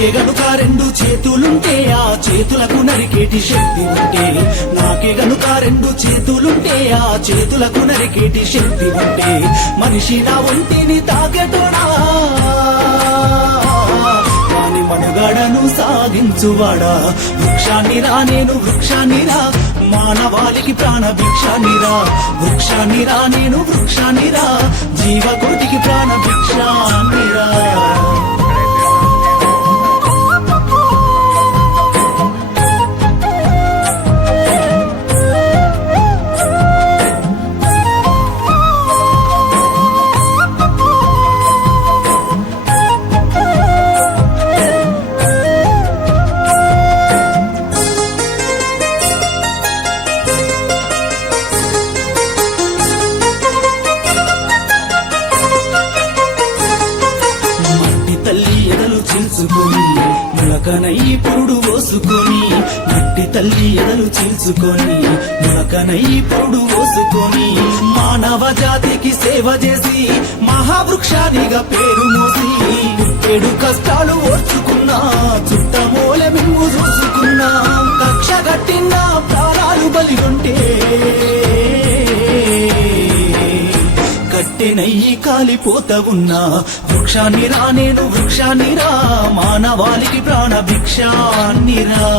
నాకే గనుక రెండు చేతులుంటే ఆ చేతులకు నరికేటి శక్తి ఉంటే. నాకే గనుక రెండు చేతులుంటే ఆ చేతులకు నరికేటి శక్తి ఉంటే. మనిషి నా ఒంటిని తాకెతోడా కాని మనుగడను సాధించువాడా? వృక్షాన్ని రా నేను వృక్షాన్ని రా. మానవాళికి ప్రాణ భిక్షాన్ని రా. వృక్షాన్ని రా నేను వృక్షాన్ని రా. జీవకోటికి ప్రాణ భిక్షాన్ని రా. మొలకనై పురుడు పోసుకొని మట్టి తల్లి ఎదలు చీల్చుకొని మొలకనై పురుడు పోసుకొని మానవ జాతికి సేవ చేసి మహావృక్షానిగా పేరు మోసి ఏడు కష్టాలు ఓర్చుకున్నా అంటే నెయ్యి కాలిపోత ఉన్నా. వృక్షాన్ని రా నేను వృక్షాన్ని రా. మానవాళికి ప్రాణ భిక్షాన్ని రా.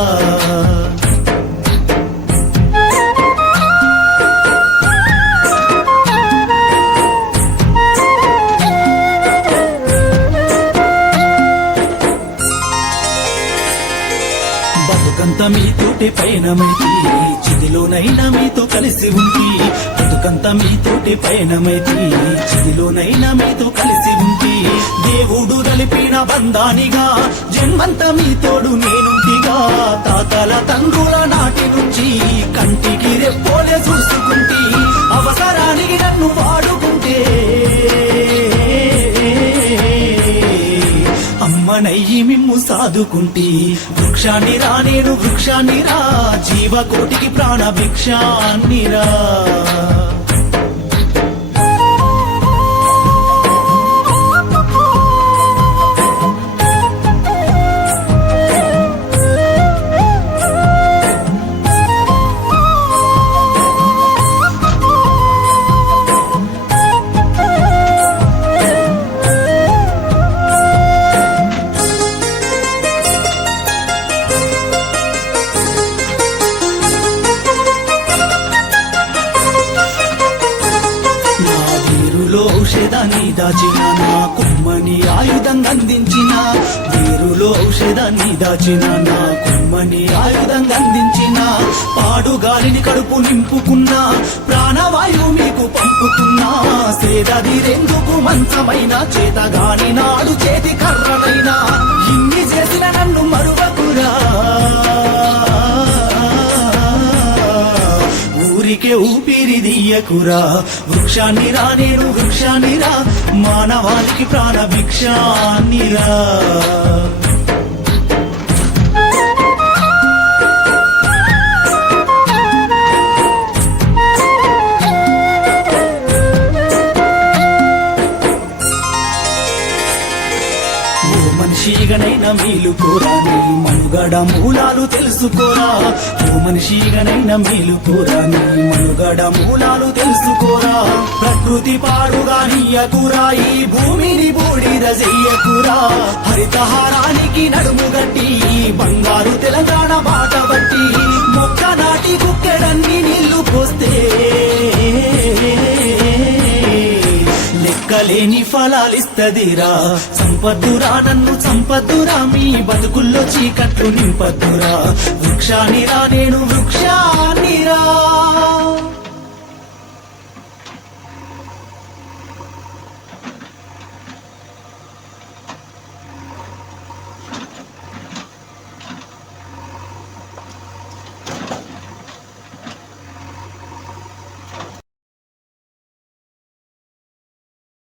బతుకంత పైన పయనమైతి చదిలోనైనా మీతో కలిసి ఉంది బతుకంత మీతోటి పయనమైతి చదిలోనైనా మీతో కలిసి ఉంది దేవుడు కలిపిన బంధానిగా జన్మంతా మీతోడు నేనుంటిగా తాతల తండ్రుల నాటి నుంచి కంటికి రెప్పోలే చూసుకుంటి అవసరానికి నన్ను అమ్మనయ్యి మిమ్ము సాదుకుంటి వృక్షాన్ని రా నేను వృక్షాన్ని రా. జీవకోటికి ప్రాణ భిక్షాన్ని రా. ఔషధాన్ని దాచిన నా కుమ్మని ఆయుధం అందించిన. వీరులో ఔషధాన్ని దాచిన నా కుమ్మని ఆయుధం అందించిన. పాడు గాలిని కడుపు నింపుకున్నా ప్రాణవాయువు మీకు పంపుతున్నా సేదది రెందుకు మంచమైన చేతగాని నాడు చేతి కర్రనైనా. ఇన్ని చేసిన నన్ను మరువకురా. ఊరికే ఊపి దియ్యకురా వృక్షాన్ని రా నేను వృక్షాన్ని రా మానవానికి ప్రాణ భిక్షాన్ని రా. ఓ మేలు మేలుకోరా నీ మనుగడ మూలాలు తెలుసుకోరా. ఓ మనిషిగనైనా మేలుకోరా నీ మనుగడ మూలాలు తెలుసుకోరా. ప్రకృతి పాడుగా నీయకురా. ఈ భూమిని బూడిద చెయ్యకురా. హరితహారానికి నడుము గట్టి బంగారు తెలంగాణ బాట లెక్కలేని ఫలాలిస్తదిరా. సంపద్దురా నన్ను సంపద్దురా. మీ బతుకుల్లో చీకట్లు నింపద్దురా. వృక్షానిరా నేను వృక్షానిరా